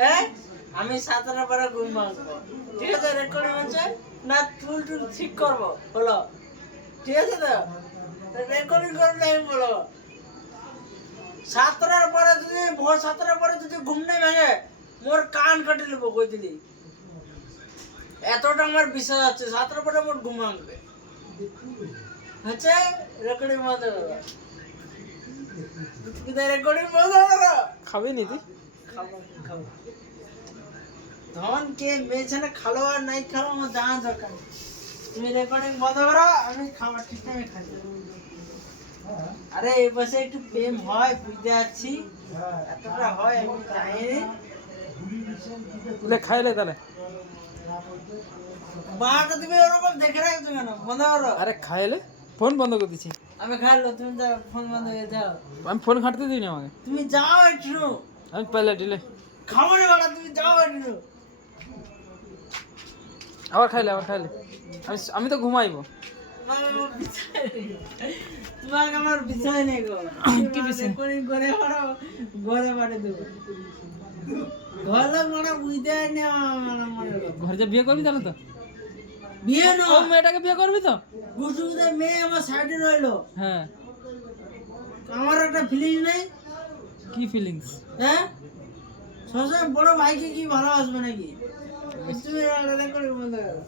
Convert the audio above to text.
হ্যাঁ আমি 7টার পরে ঘুম ভাঙবো, ঠিক আছে? রেকর্ডিং হচ্ছে না, চুল টুল ঠিক করবো, হলো, ঠিক আছে? তো রেকর্ডিং করলে আমি বলো 7টার পরে যদি ভোর 7টার পরে যদি ঘুম নেই ভাঙে মোর কান কাটি নেবো, কই দিলি। এতটা আমার বিশ্বাস আছে 7টার পরে মোর ঘুম ভাঙবে। হচ্ছে রেকর্ডিং বন্ধ করো, রেকর্ডিং বন্ধ করো। খাবি নি তুই? খাবো খাবো ধন কে মেয়েছে না, খালো আর নাই খালো আমার জানা দরকার নেই। তুমি রেকর্ডিং বন্ধ করো, আমি খাবার ঠিক টাইমে খাই। আরে এই বসে একটু প্রেম হয় বুঝতে পারছি, এতটা হয় আমি জানি। লে খাইলে তাহলে। বাটা তুমি ওরকম দেখে রাখছো কেন? বন্ধ করো। আরে খাইলে ফোন বন্ধ করে দিছি। আমি খাইলো, তুমি যাও, ফোন বন্ধ করে যাও। আমি ফোন ঘাঁটতে দিইনি আমাকে। তুমি যাও একটু, আমি পেলে দিলে খাবো না বাটা, তুমি যাও একটু। আবার খাইলে আমি তো ঘুমাইবো। তোমার আমার বিষয় নেই গো। কি বিষয়? করে ঘরে বাড়ি দেবো, ঘরে মানে বুঝতে পারিনি ঘরে যা বিয়ে করবি তাহলে তো বিয়ে ও নয়, মেয়েটাকে বিয়ে করবি তো? গুসুদের মেয়ে আমার সাইডে রইলো। হ্যাঁ। আমার একটা ফিলিং নেই। কি ফিলিংস? হ্যাঁ সবসময় বড় ভাইকে কি ভালোবাসবে নাকি? তুমি করে বন্ধ করো।